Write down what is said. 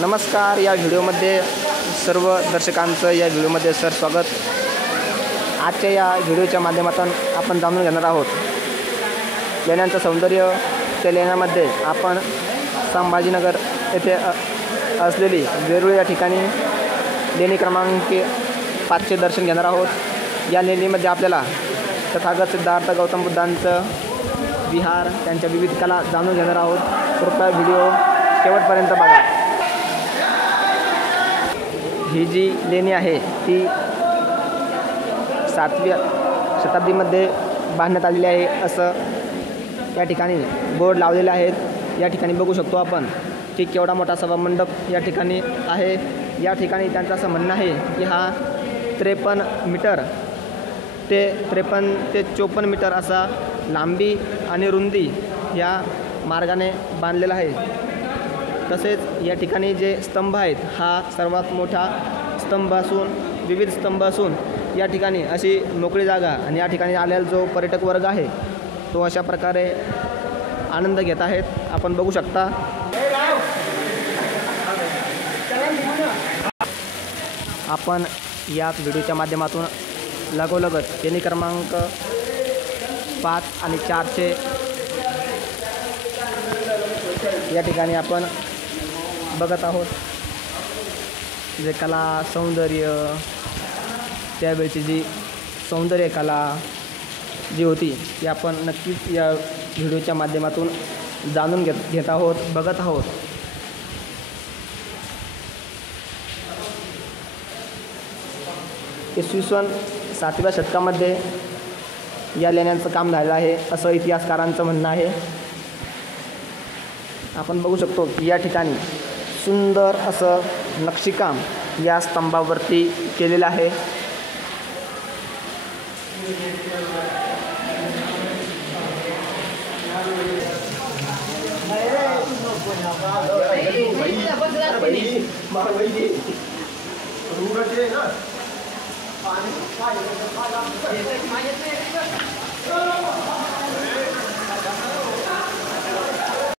नमस्कार. या व्हिडिओमध्ये सर्व दर्शकांचं या व्हिडिओमध्ये स्वागत. आजच्या या व्हिडिओच्या माध्यमातून आपण जाणून घेणार आहोत लेण्यांचं सौंदर्य. त्या लेण्यामध्ये आपण संभाजीनगर येथे असलेली वेरूळ या ठिकाणी लेणी क्रमांक 5चे दर्शन घेणार आहोत. या लेणीमध्ये आपल्याला तथागत सिद्धार्थ गौतम बुद्धांचं विहार, त्यांच्या विविध कला जाणून घेणार आहोत. कृपया व्हिडिओ शेवटपर्यंत बघा. ही जी लेणी आहे ती 7व्या शताब्दीमध्ये बांधण्यात आलेली आहे असं या ठिकाणी बोर्ड लावलेले आहेत. या ठिकाणी बघू शकतो आपण की केवढा मोठा सभामंडप या ठिकाणी आहे. या ठिकाणी त्यांचं असं म्हणणं आहे की हा 53 मीटर ते 54 मीटर असा लांबी आणि रुंदी या मार्गाने बांधलेला आहे. तसेच या ठिकाणी जे स्तंभ आहेत हा सर्वात मोठा स्तंभ असून विविध स्तंभ असून या ठिकाणी अशी मोकळी जागा आणि या ठिकाणी आलेला जो पर्यटक वर्ग आहे तो अशा प्रकारे आनंद घेत आहेत. आपण बघू शकता. आपण या व्हिडिओच्या माध्यमातून लगोलगत लेणी क्रमांक 5 आणि 4चे या ठिकाणी आपण बघत आहोत. जे कला सौंदर्य, त्यावेळची जी सौंदर्य कला जी होती ती आपण नक्कीच या व्हिडिओच्या माध्यमातून जाणून घेत आहोत, बघत आहोत. इसवी सन 7व्या शतकामध्ये या लेण्यांचं काम झालेलं आहे असं इतिहासकारांचं म्हणणं आहे. आपण बघू शकतो की या ठिकाणी सुंदर असं नक्षीकाम या स्तंभावरती केलेलं आहे.